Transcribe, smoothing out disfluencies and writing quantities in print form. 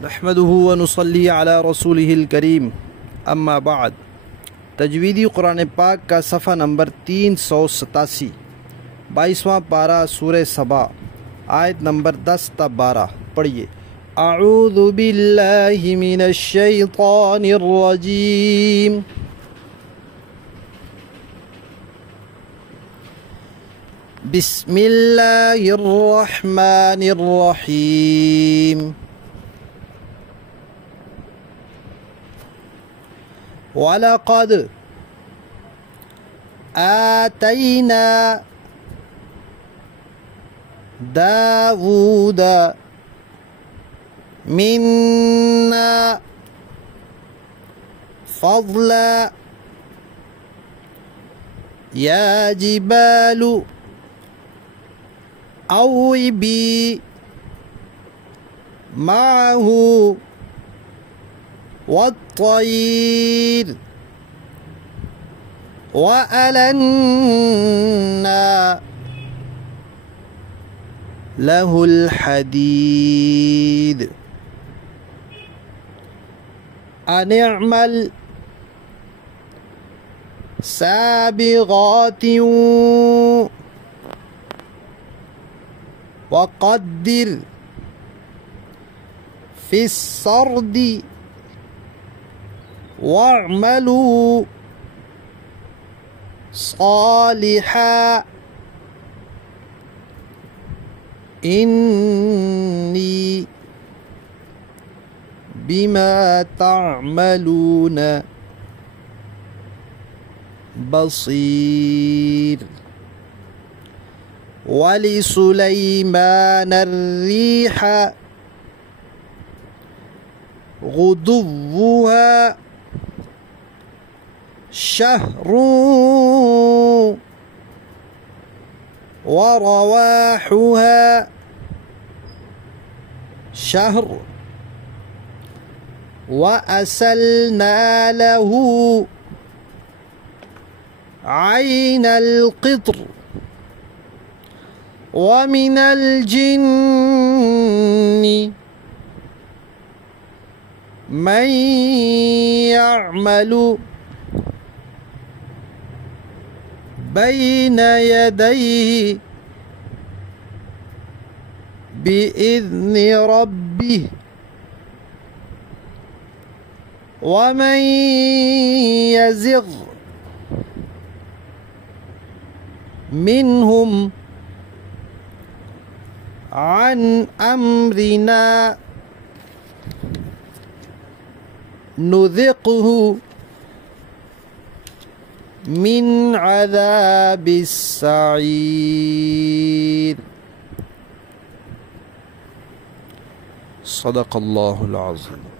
नहमदुहु व नुसल्ली अला रसूलिहिल करीम अम्मा बाद। तजवीदी कुरान पाक का सफ़ा नंबर 387, 22वां पारा सूरह सबा, आयत नंबर 10 ता 12 पढ़िए। अऊज़ु बिल्लाहि मिनश शैतानिर रजीम। बिस्मिल्लाहिर रहमानिर रहीम। वलक़द आतैना दाऊद मिन्ना फ़ज़ला या जिबालु अव्विबी माहू वत्तय्र वअलन्ना लहुल हदीद अनिअमल साबिगातिन वक़द्दिर फिस्सर्दी वअमलू सालिहा इन्नी बिमा तअमलून बसीर। वलिसुलैमान अर्रीह गुदुव्वुहा शहरुन वरवाहुहा शहर वअसलना लहू ऐनल क़ित्र वमिनल जिन्नि मन यअमलु बैन यदैहि बिइज़्नि रब्बिह वमन यज़िग़ मिनहुम अन अम्रिना नुज़िक़हु मिन अज़ाबिस सईर। सदक़ल्लाहुल अज़ीम।